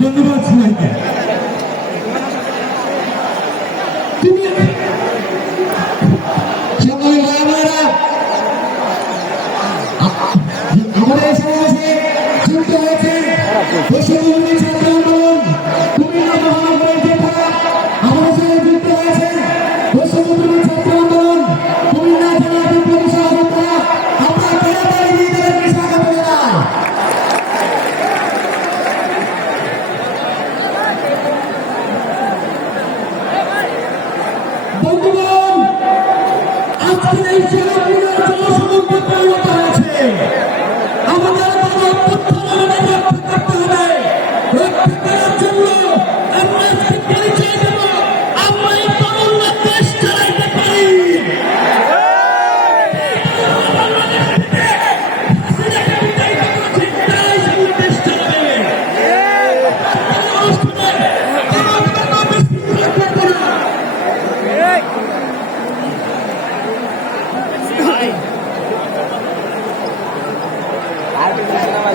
ধন্যবাদ সবাইকে আমাদের সমাজে যুক্ত হয়েছে পশ্চিমবঙ্গের ছাত্র আন্দোলন কুমিল্লা বন্ধুগণ আজকের এই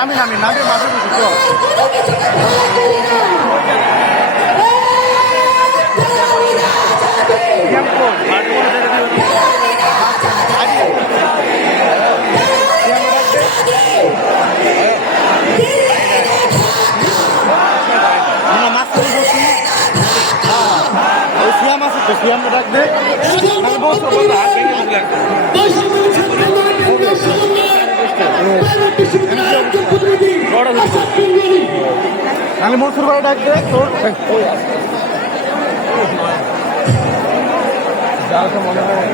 নামি নামি নামের মাঝে বুঝি তো। সিয়াম ডাকবে বলছো বলছো হাত ভেঙে লাগবে নাহলে মনসুর ভাই ডাকবে তোর মনে হয়